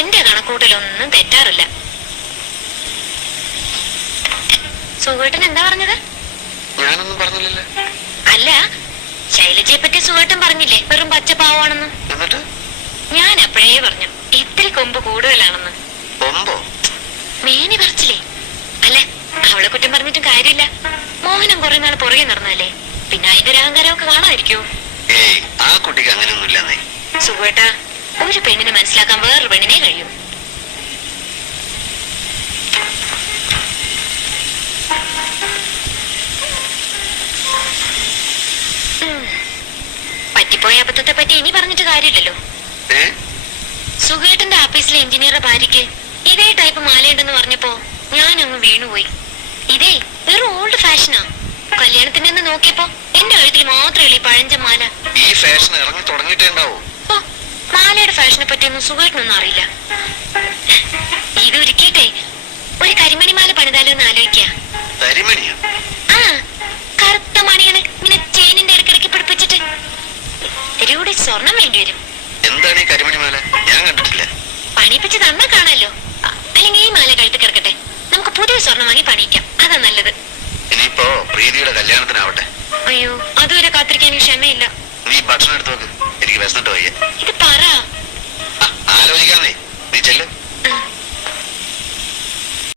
എന്റെ കണക്കൂട്ടലൊന്നും തെറ്റാറില്ല. സുഖേട്ടൻ എന്താ പറഞ്ഞത്? ഞാനൊന്നും പറഞ്ഞില്ലല്ലേ. അല്ല, ശൈലജയെ പറ്റി സുഖേട്ടൻ പറഞ്ഞില്ലേ വെറും പച്ചപ്പാവാണെന്ന്? എന്നിട്ട് ഞാൻ അപ്പോഴേ പറഞ്ഞു ഇത്തിരി കൊമ്പ് കൂടുതലാണെന്ന്. കൊമ്പോ? മേനി പറിച്ചില്ലേ? അല്ല, അവളെ കുറ്റം പറഞ്ഞിട്ടും കാര്യമില്ല. മോഹനം കുറെ നാൾ പുറകെ നടന്നല്ലേ, പിന്നെ അതിന്റെ അഹങ്കാരമൊക്കെ കാണാതിരിക്കോ? ഏയ്, ആ കുട്ടിക്ക് അങ്ങനെയൊന്നും ഇല്ലെന്നേ. സുഖേട്ടാ, ഒരു പെണ്ണിനെ മനസ്സിലാക്കാൻ വേറൊരു പെണ്ണിനെ കഴിയും. പറ്റിപ്പോയ അബദ്ധത്തെ പറ്റി ഇനി പറഞ്ഞിട്ട് കാര്യമില്ലല്ലോ. സുഖേട്ടന്റെ ഓഫീസിലെ എഞ്ചിനീയറുടെ ഭാര്യയ്ക്ക് ഇതേ ടൈപ്പ് മാലയുണ്ടെന്ന് പറഞ്ഞപ്പോ ഞാനങ്ങ് വീണുപോയി. ഇതേ വെറും ഓൾഡ് ഫാഷനാ. കല്യാണത്തിന്റെ നോക്കിയപ്പോ എന്റെ കഴുത്തിൽ മാത്രമേ ഈ പഴഞ്ച മാല. ഈ ഫാഷൻ ഇറങ്ങി തുടങ്ങിയിട്ടേ ഉണ്ടാവോ? മാലയുടെ ഫാഷനെ പറ്റിയൊന്നും സുഖേട്ടനൊന്നും അറിയില്ല. ഇത് ഒരുക്കിട്ടെ ഒരു കരിമണി മാല പണിതാലോ എന്ന് ആലോചിക്ക. കരിമണിയോ? ആ, കറുത്ത മണിയാണ് ഇങ്ങനെ ചെയിനിന്റെ ഇടയ്ക്കിടയ്ക്ക് പിടിപ്പിച്ചിട്ട്. രൂടെ സ്വർണം വേണ്ടി വരും. എന്താണ് ഈ കരിമണി മാല? ഞാൻ കണ്ടിട്ടില്ല. പണിപ്പിച്ച് തന്നാ കാണാലോ. അല്ലെങ്കിൽ ഈ മാല കഴുത്ത് കിടക്കട്ടെ, നമുക്ക് പുതിയ സ്വർണം വാങ്ങി പണിയിക്കാം. അതാ നല്ലത്. ഇനിയിപ്പോ പ്രീതിയുടെ കല്യാണത്തിനാവട്ടെ. അയ്യോ, അതുവരെ കാത്തിരിക്കാൻ ക്ഷമയില്ല. നീ ഭക്ഷണം എടുത്തു നോക്ക്, എനിക്ക് വിശന്നിട്ട് വയ്യ. ഇത് പറ. ആലോചിക്കാന്നേ, നീ ചെല്ല്.